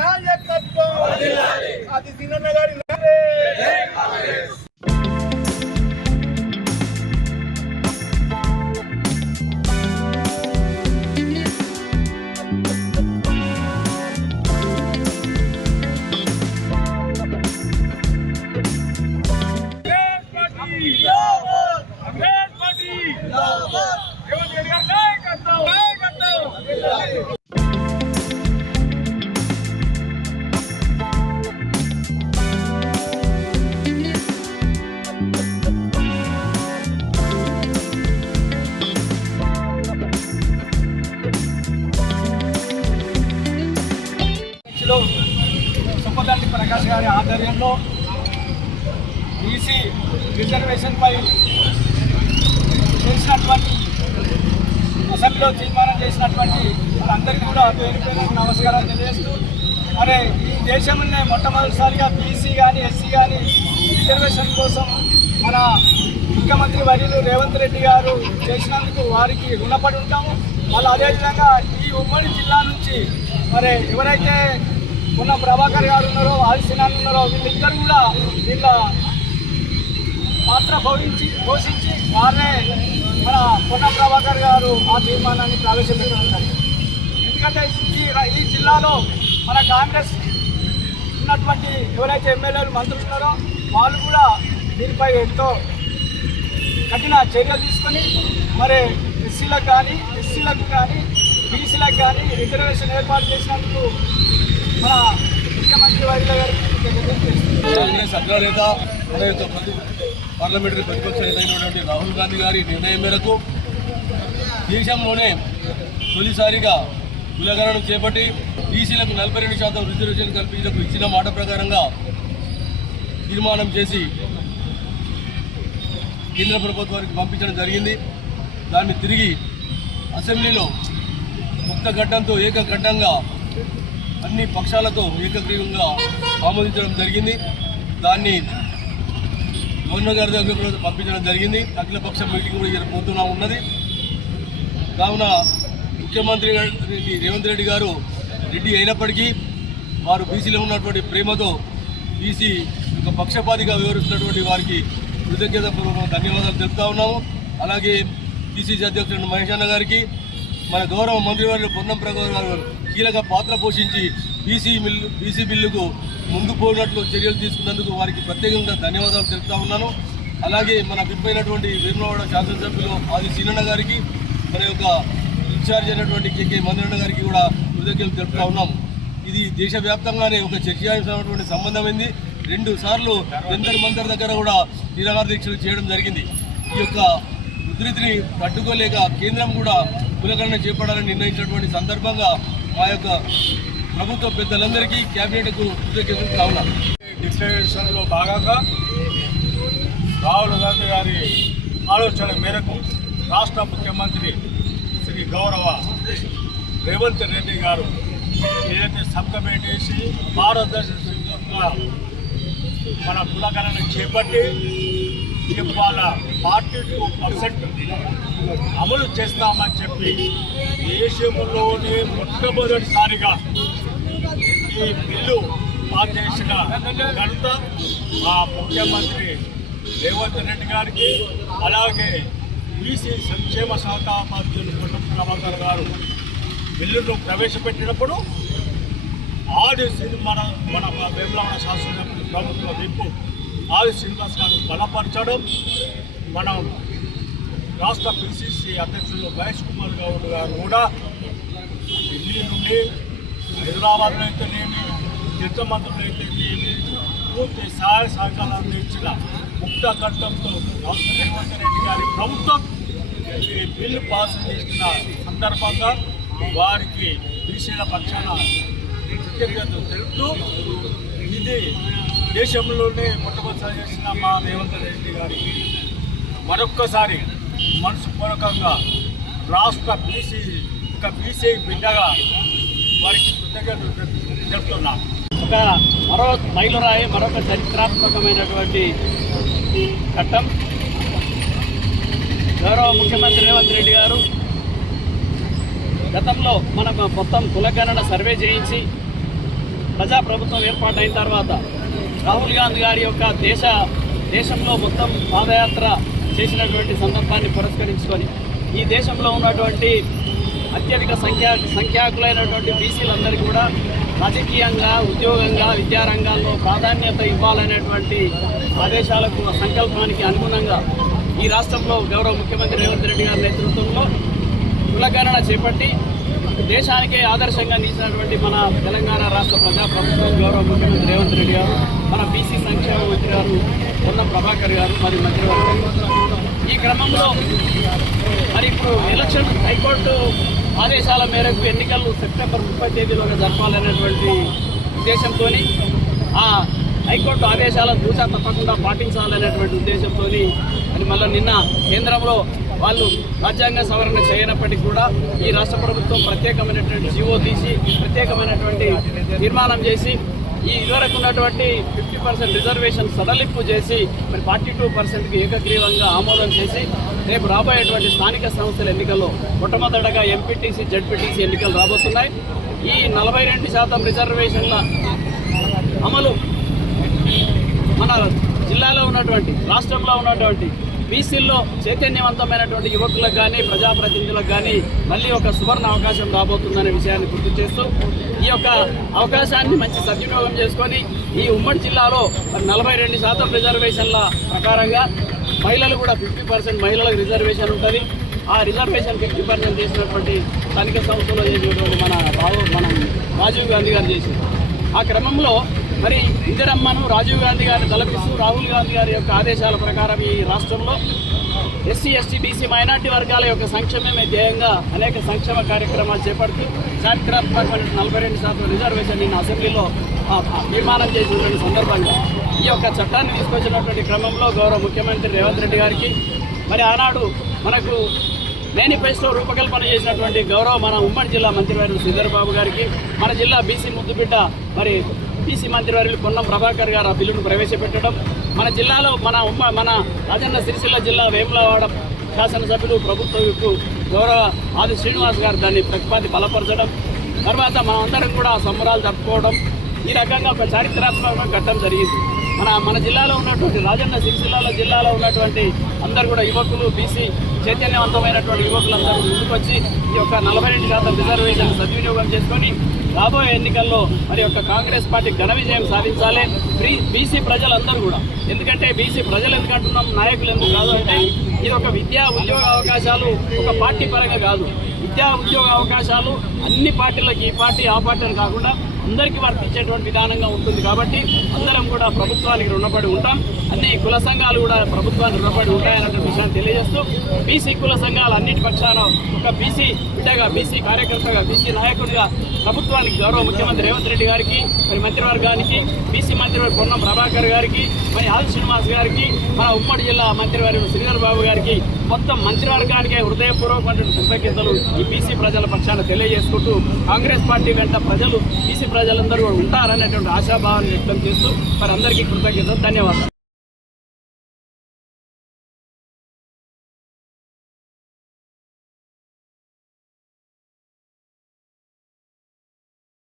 నాయకత్వం. అది సినన్న గారి బీసీ రిజర్వేషన్పై చేసినటువంటి అసెంబ్లీలో తీర్మానం చేసినటువంటి వాళ్ళందరికీ కూడా పేరు పేరు నమస్కారాలు తెలియజేస్తూ మరి ఈ దేశంలోనే మొట్టమొదటిసారిగా బీసీ కానీ ఎస్సీ కానీ రిజర్వేషన్ కోసం మన ముఖ్యమంత్రి వర్యులు రేవంత్ రెడ్డి గారు చేసినందుకు వారికి రుణపడి ఉంటాము. మళ్ళీ అదేవిధంగా ఈ ఉమ్మడి జిల్లా నుంచి మరి ఎవరైతే ఉన్న ప్రభాకర్ గారు ఉన్నారో ఆదిశనాథ్ ఉన్నారో వీళ్ళిద్దరు కూడా వీళ్ళ పాత్ర భవించి పోషించి వారే మన పొన్న ప్రభాకర్ గారు ఆ తీర్మానాన్ని ప్రవేశపెట్టారు. ఎందుకంటే ఈ ఈ జిల్లాలో మన కాంగ్రెస్ ఉన్నటువంటి ఎవరైతే ఎమ్మెల్యేలు మంత్రులు ఉన్నారో వాళ్ళు కూడా దీనిపై ఎంతో కఠిన చర్యలు తీసుకొని మరి ఎస్సీలకు కానీ ఎస్సీలకు కానీ బీసీలకు కానీ రిజర్వేషన్ ఏర్పాటు చేసినందుకు మన ముఖ్యమంత్రి వైద్య గారికి కాంగ్రెస్ అగ్రనేత ప్రతి పార్లమెంటరీ ప్రతిపక్ష నేతైనటువంటి రాహుల్ గాంధీ గారి నిర్ణయం మేరకు దేశంలోనే తొలిసారిగా కులగణను చేపట్టి బీసీలకు నలభై రెండు శాతం రిజర్వేషన్ కల్పించకు ఇచ్చిన మాట ప్రకారంగా తీర్మానం చేసి కేంద్ర ప్రభుత్వానికి పంపించడం జరిగింది. దాన్ని తిరిగి అసెంబ్లీలో ముక్త ఘట్టంతో ఏకఘట్టంగా అన్ని పక్షాలతో ఏకగ్రీవంగా ఆమోదించడం జరిగింది. దాన్ని గవర్నర్ గారి దగ్గర పంపించడం జరిగింది. అఖిలపక్ష మీటింగ్ కూడా జరగబోతున్నా ఉన్నది. కావున ముఖ్యమంత్రి రెడ్డి రేవంత్ రెడ్డి గారు రెడ్డి అయినప్పటికీ వారు బీసీలో ఉన్నటువంటి ప్రేమతో బీసీ ఒక పక్షపాతిగా వివరిస్తున్నటువంటి వారికి కృతజ్ఞత ధన్యవాదాలు తెలుపుతా ఉన్నాము. అలాగే బీసీసీ అధ్యక్షుడు మహేష్ అన్న గారికి మన గౌరవ మంత్రివర్యులు పొన్నం ప్రభాకర్ గారు కీలక పాత్ర పోషించి బీసీ బిల్లు బీసీ బిల్లుకు ముందు పోయినట్లు చర్యలు తీసుకున్నందుకు వారికి ప్రత్యేకంగా ధన్యవాదాలు తెలుపుతా ఉన్నాను. అలాగే మన విప్పైనటువంటి వేములవాడ శాసనసభ్యులు ఆది సీనన్న గారికి మన యొక్క ఇన్ఛార్జ్ అయినటువంటి కేకే మందిరన్న గారికి కూడా కృతజ్ఞతలు తెలుపుతా ఉన్నాము ఇది దేశవ్యాప్తంగానే ఒక చర్చాంశమైనటువంటి సంబంధమైంది రెండు సార్లు జంతర్ మంతర్ దగ్గర కూడా నిరాహార దీక్షలు చేయడం జరిగింది. ఈ యొక్క ఉధృతిని తట్టుకోలేక కేంద్రం కూడా కులకరణ చేపడాలని నిర్ణయించినటువంటి సందర్భంగా మా యొక్క ప్రభుత్వ పెద్దలందరికీ కేబినెట్కు కృతజ్ఞతలు కావున. డిక్లరేషన్లో భాగంగా రాహుల్ గాంధీ గారి ఆలోచన మేరకు రాష్ట్ర ముఖ్యమంత్రి శ్రీ గౌరవ రేవంత్ రెడ్డి గారు ఏదైతే సబ్ కమిటీ వేసి పారదర్శకంగా మన కులగణన చేపట్టి ఇవాళ ఫార్టీ టూ పర్సెంట్ అమలు చేస్తామని చెప్పి దేశంలోనే మొట్టమొదటిసారిగా ఈ బిల్లు పాస్ చేసిన ఘనత మా ముఖ్యమంత్రి రేవంత్ రెడ్డి గారికి అలాగే బీసీ సంక్షేమ శాఖ ఉపాధ్యులు పొన్నం ప్రభాకర్ గారు. బిల్లును ప్రవేశపెట్టినప్పుడు ఆది సినిమా మన వేములవాడ శాసన ప్రభుత్వ విప్పు ఆది శ్రీనివాస్ గారు బలపరచడం మనం రాష్ట్ర పిసిసి అధ్యక్షులు మహేష్ కుమార్ గౌడ్ గారు కూడా ఢిల్లీ నుండి హైదరాబాద్లో అయితేనేమి తీర్థమంత్రులు అయితేనేమి పూర్తి సహాయ సహకారాలు అందించిన ముక్త ఘట్టంతో రాష్ట్ర రేవంత్ రెడ్డి గారి ప్రభుత్వం ఈ బిల్లు పాస్ చేసిన సందర్భంగా వారికి బీసీల పక్షాన కృతజ్ఞతలు తెలుపుతూ ఇది దేశంలోనే మొట్టమొదటిసారి చేసిన మా రేవంత్ రెడ్డి గారికి మరొక్కసారి మనసుపూర్వకంగా రాష్ట్ర బీసీ ఒక బీసీ బిడ్డగా వారికి కృతజ్ఞతలు ఒక మరో మైలురాయి మరొక చరిత్రాత్మకమైనటువంటి ఘట్టం. గౌరవ ముఖ్యమంత్రి రేవంత్ రెడ్డి గారు గతంలో మనం మొత్తం కులగణన సర్వే చేయించి ప్రజాప్రభుత్వం ఏర్పాటైన తర్వాత రాహుల్ గాంధీ గారి యొక్క దేశ దేశంలో మొత్తం పాదయాత్ర చేసినటువంటి సందర్భాన్ని పురస్కరించుకొని ఈ దేశంలో ఉన్నటువంటి అత్యధిక సంఖ్యా సంఖ్యాకులైనటువంటి బీసీలందరికీ కూడా రాజకీయంగా ఉద్యోగంగా విద్యారంగాల్లో ప్రాధాన్యత ఇవ్వాలనేటువంటి ఆదేశాలకు సంకల్పానికి అనుగుణంగా ఈ రాష్ట్రంలో గౌరవ ముఖ్యమంత్రి రేవంత్ రెడ్డి గారి నేతృత్వంలో కులగణన చేపట్టి దేశానికే ఆదర్శంగా నిలిచినటువంటి మన తెలంగాణ రాష్ట్ర ప్రజాప్రభుత్వం గౌరవ ముఖ్యమంత్రి రేవంత్ రెడ్డి గారు మన బీసీ సంక్షేమ మంత్రి గారు పొన్న ప్రభాకర్ గారు మరి మంత్రివర్గం. ఈ క్రమంలో మరి ఇప్పుడు ఎలక్షన్ హైకోర్టు ఆదేశాల మేరకు ఎన్నికలు సెప్టెంబర్ ముప్పై తేదీలోనే జరపాలనేటువంటి ఉద్దేశంతో ఆ హైకోర్టు ఆదేశాల దూసా తప్పకుండా పాటించాలనేటువంటి ఉద్దేశంతో అని మళ్ళీ నిన్న కేంద్రంలో వాళ్ళు రాజ్యాంగ సవరణ చేయనప్పటికీ కూడా ఈ రాష్ట్ర ప్రభుత్వం ప్రత్యేకమైనటువంటి జీవో తీసి ప్రత్యేకమైనటువంటి నిర్మాణం చేసి ఈ ఇదివరకు ఉన్నటువంటి ఫిఫ్టీ పర్సెంట్ రిజర్వేషన్ సడలింపు చేసి మరి ఫార్టీ టూ పర్సెంట్కి ఏకగ్రీవంగా ఆమోదం చేసి రేపు రాబోయేటువంటి స్థానిక సంస్థల ఎన్నికల్లో మొట్టమొదటగా ఎంపీటీసీ జడ్పీటీసీ ఎన్నికలు రాబోతున్నాయి. ఈ నలభై రెండు శాతం రిజర్వేషన్ల అమలు మన జిల్లాలో ఉన్నటువంటి రాష్ట్రంలో ఉన్నటువంటి బీసీల్లో చైతన్యవంతమైనటువంటి యువకులకు కానీ ప్రజాప్రతినిధులకు కానీ మళ్ళీ ఒక సువర్ణ అవకాశం రాబోతుందనే విషయాన్ని గుర్తు చేస్తూ ఈ యొక్క అవకాశాన్ని మంచి సద్వినియోగం చేసుకొని ఈ ఉమ్మడి జిల్లాలో నలభై రెండు శాతం రిజర్వేషన్ల ప్రకారంగా మహిళలు కూడా ఫిఫ్టీ పర్సెంట్ మహిళలకు రిజర్వేషన్ ఉంటుంది. ఆ రిజర్వేషన్ ఫిఫ్టీ పర్సెంట్ చేసినటువంటి స్థానిక సంస్థలో చేసినటువంటి మన బాబు మనం రాజీవ్ గాంధీ గారు చేసింది ఆ క్రమంలో మరి ఇందిరమ్మను రాజీవ్ గాంధీ గారిని తలపిస్తూ రాహుల్ గాంధీ గారి యొక్క ఆదేశాల ప్రకారం ఈ రాష్ట్రంలో ఎస్సీ ఎస్టీ బీసీ మైనార్టీ వర్గాల యొక్క సంక్షేమమే ధ్యేయంగా అనేక సంక్షేమ కార్యక్రమాలు చేపడుతూ చారిత్రాత్మకమైన నలభై రెండు శాతం రిజర్వేషన్ నిన్న అసెంబ్లీలో తీర్మానం చేసినటువంటి సందర్భంగా ఈ యొక్క చట్టాన్ని తీసుకొచ్చినటువంటి క్రమంలో గౌరవ ముఖ్యమంత్రి రేవంత్ రెడ్డి గారికి మరి ఆనాడు మనకు మేనిఫెస్టో రూపకల్పన చేసినటువంటి గౌరవ మన ఉమ్మడి జిల్లా మంత్రివర్యులు శ్రీధర్ బాబు గారికి మన జిల్లా బీసీ ముద్దుబిడ్డ మరి బీసీ మంత్రివర్యులు పొన్నం ప్రభాకర్ గారు ఆ బిల్లును ప్రవేశపెట్టడం మన జిల్లాలో మన ఉమ్మ మన రాజన్న సిరిసిల్ల జిల్లా వేములవాడ శాసనసభ్యులు ప్రభుత్వ గౌరవ ఆది శ్రీనివాస్ గారు దాన్ని ప్రతిపాది బలపరచడం తర్వాత మనం అందరం కూడా సంబరాలు జరుపుకోవడం ఈ రకంగా ఒక చారిత్రాత్మక ఘట్టం జరిగింది. మన మన జిల్లాలో ఉన్నటువంటి రాజన్న సిరిసిల్ల జిల్లాలో ఉన్నటువంటి అందరు కూడా యువకులు బీసీ చైతన్యవంతమైనటువంటి యువకులందరూ ముందుకొచ్చి ఈ యొక్క నలభై రెండు శాతం రిజర్వేషన్ సద్వినియోగం చేసుకొని రాబోయే ఎన్నికల్లో మరి యొక్క కాంగ్రెస్ పార్టీ ఘన విజయం సాధించాలి. బీ బీసీ ప్రజలందరూ కూడా. ఎందుకంటే బీసీ ప్రజలు ఎందుకు అంటున్నాం? నాయకులు ఎందుకు కాదు అంటే ఇది ఒక విద్యా ఉద్యోగ అవకాశాలు ఒక పార్టీ పరంగా కాదు. విద్యా ఉద్యోగ అవకాశాలు అన్ని పార్టీలకు ఈ పార్టీ ఆ పార్టీ అని కాకుండా అందరికీ వర్తించేటువంటి విధానంగా ఉంటుంది కాబట్టి అందరం కూడా ప్రభుత్వానికి రుణపడి ఉంటాం. అన్ని కుల సంఘాలు కూడా ప్రభుత్వానికి రుణపడి ఉంటాయన్నటువంటి విషయాన్ని తెలియజేస్తూ బీసీ కుల సంఘాలు అన్నిటి పక్షాన ఒక బీసీ బిడ్డగా బీసీ కార్యకర్తగా బీసీ నాయకుడిగా ప్రభుత్వానికి గౌరవ ముఖ్యమంత్రి రేవంత్ రెడ్డి గారికి మరి మంత్రివర్గానికి బీసీ మంత్రివర్గ పొన్నం ప్రభాకర్ గారికి మరి ఆది శ్రీనివాస్ గారికి మన ఉమ్మడి జిల్లా మంత్రివర్గం శ్రీధర్ బాబు గారికి మొత్తం మంత్రివర్గానికి హృదయపూర్వకమైన కృతజ్ఞతలు ఈ బీసీ ప్రజల పక్షాన తెలియజేసుకుంటూ కాంగ్రెస్ పార్టీ వెంట ప్రజలు బీసీ ప్రజలందరూ ఉంటారనేటువంటి ఆశాభావాన్ని వ్యక్తం చేస్తూ మరి అందరికీ కృతజ్ఞతలు. ధన్యవాదాలు.